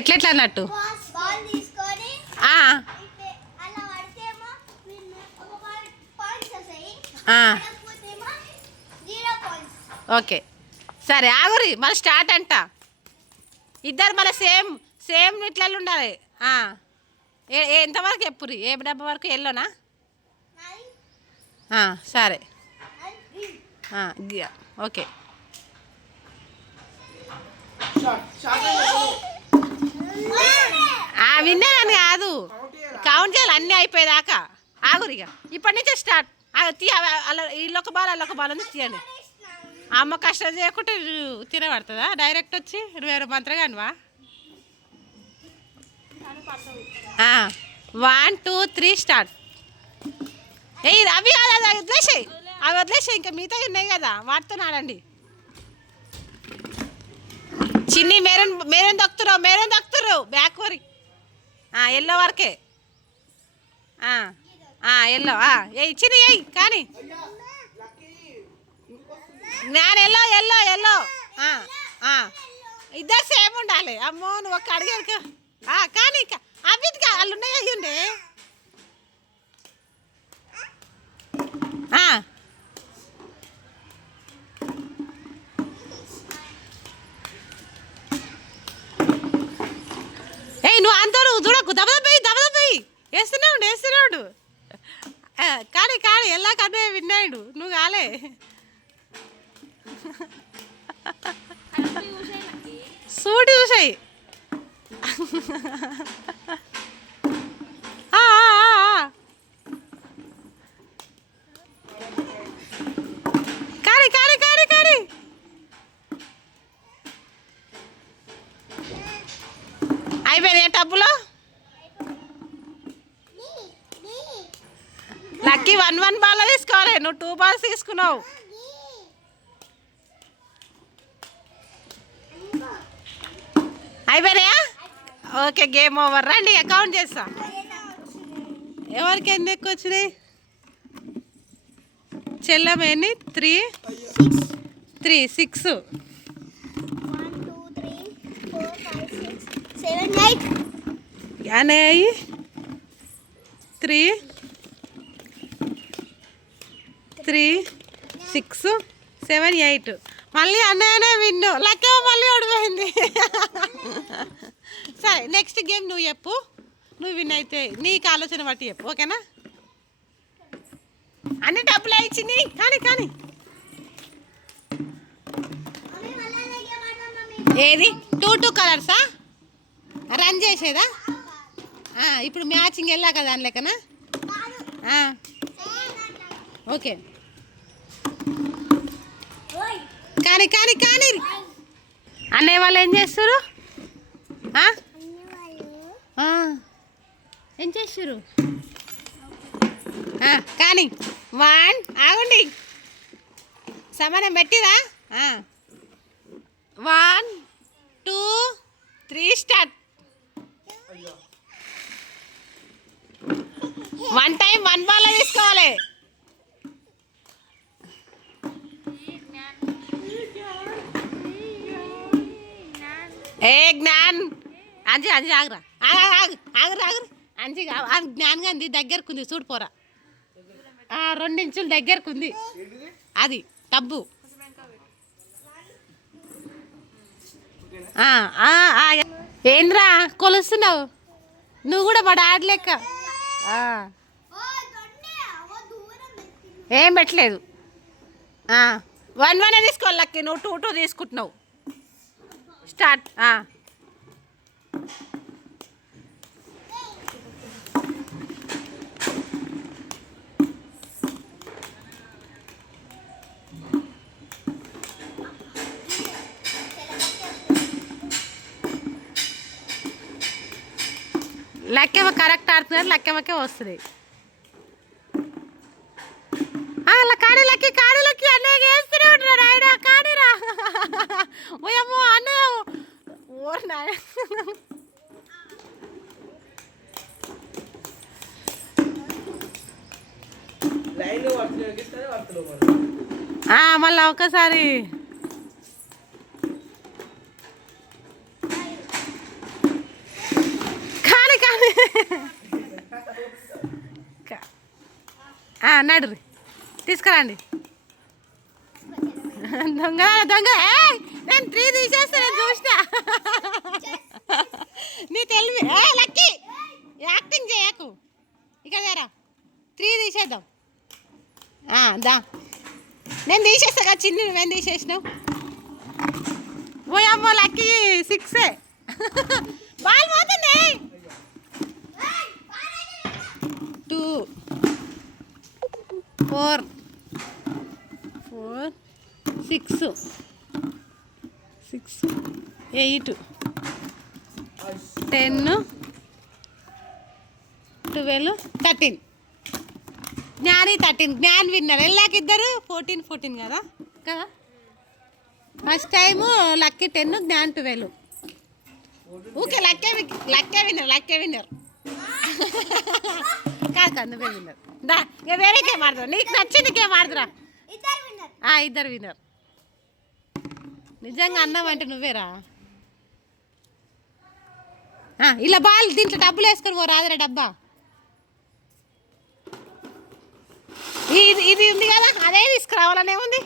ఎట్లెట్లా అన్నట్టు ఓకే సరే ఆగురి మళ్ళీ స్టార్ట్ అంట ఇద్దరు మళ్ళీ సేమ్ సేమ్ ఇట్లా ఉండాలి ఎంతవరకు ఎప్పురి ఏ డబ్బా వరకు ఎల్లోనా సరే ఓకే విన్నానని కాదు కౌంట్ చేయాలి అన్నీ అయిపోయేదాకా ఆగురిగా ఇప్పటి నుంచే స్టార్ట్ అలా వీళ్ళొక బాల్ అల్లొక బాల్ ఉంది తీయండి అమ్మ కష్టం చేయకుంటే తినబడుతుందా డైరెక్ట్ వచ్చి 20 మంత్రం కానివా 1 2 3 స్టార్ట్ అవి వదిలేసాయి అవి వదిలేసాయి ఇంకా మిగతా ఉన్నాయి కదా వాటితో ఆడండి చిన్ని మేరేం దక్కుతురు బ్యాక్ వరి ఎల్లో వరకే ఎల్లో చిన్ని ఎయ్యి కానీ నేను ఎల్లో ఎల్లో ఎల్లో ఇద్దరు సేమ్ ఉండాలి అమ్మో నువ్వు ఒక్క అడిగారు కానీ అవి వాళ్ళు ఉన్నాయి అయ్యి ఉండే నువ్వు అంతడు చూడకు దబదబ్బయి వేస్తూనే ఉండు కానీ ఎలా కన్నే విన్నాడు నువ్వు కాలే సూటి చూసాయి కానీ అయిపోయినాయి టబ్బులో లక్కీ 1 బాల్ తీసుకోవాలి నువ్వు 2 బాల్స్ తీసుకున్నావు అయిపోయినాయా ఓకే గేమ్ ఓవర్ రండి అకౌంట్ చేస్తా ఎవరికి ఎన్ని ఎక్కువ వచ్చినాయి చెల్లమ్మ ఎన్ని 3 6 అన్నయ్య 3 6 7 8 మళ్ళీ అన్నయ్యనే విన్ను లెక్క మళ్ళీ ఓడిపోయింది సరే నెక్స్ట్ గేమ్ నువ్వు చెప్పు నువ్వు విన్ అయితే నీకు ఆలోచన బట్టి చెప్పు ఓకేనా అన్ని డబ్బులు ఇచ్చింది కానీ ఏది 2 కలర్సా రన్ చేసేదా ఇప్పుడు మ్యాచింగ్ వెళ్ళా కదా అని లెక్కనా ఓకే కానీ అన్నయ్య వాళ్ళు ఏం చేస్తారు ఏం చేస్తారు కానీ 1 ఆగండి సమానం పెట్టిరా 1 2 3 స్టార్ట్ 1 టైం 1 బాల్ తీసుకోవాలి జ్ఞాన్ అంజి ఆగురా ఆగురా అంజి జ్ఞాన్ గాంధీ దగ్గరకుంది చూడిపోరా 2 ఇంచుల దగ్గరకుంది అది టబ్బు ఏంద్రా కొలుస్తున్నావు నువ్వు కూడా మా డాడీ లెక్క ఏం పెట్టలేదు 1 1 తీసుకోవాలి లక్కి నువ్వు 2 2 తీసుకుంటున్నావు స్టార్ట్ లెక్కేమో కరెక్ట్ ఆడుతున్నారు లెక్కేమకే వస్తుంది కాడి లక్కి అన్నయ్య వేస్తూనే ఉంటున్నారు ఆయన కాడిరా ఓయమ్మో అన్నయ్య ఓ మళ్ళీ ఒకసారి నడురి తీసుకురండి. దొంగ దొంగ నేను 3 తీసేస్తా, నేను చూసినా నీ తెలివి. లక్కీ యాక్టింగ్ చేయకు. ఇక దేరా 3 తీసేద్దాం. దా నేను తీసేస్తా కదా చిన్ని, నువ్వేం తీసేసినావు? పోయమ్మో లక్కీ 6 బాల్ పోతుంది. 2 4 6 8 10 12 13. జ్ఞాని 13, జ్ఞాన్ విన్నర్. ఎల్లాకి ఇద్దరు 14 కదా కదా. First time lucky 10, Gyan 12. Okay లక్కే విన్నర్ కాదు నువ్వే విన్నర్. దా ఇక వేరే గేమ్ ఆడదురా, నీకు నచ్చింది గేమ్ ఆడదురా. ఇద్దరు విన్నర్. నిజంగా అన్నావంటే నువ్వేరా. ఇలా బాల్ దీంట్లో డబ్బులు వేసుకొని పో రాదురా డబ్బా. ఇది ఉంది కదా, అదే తీసుకురావాలనే ఉంది.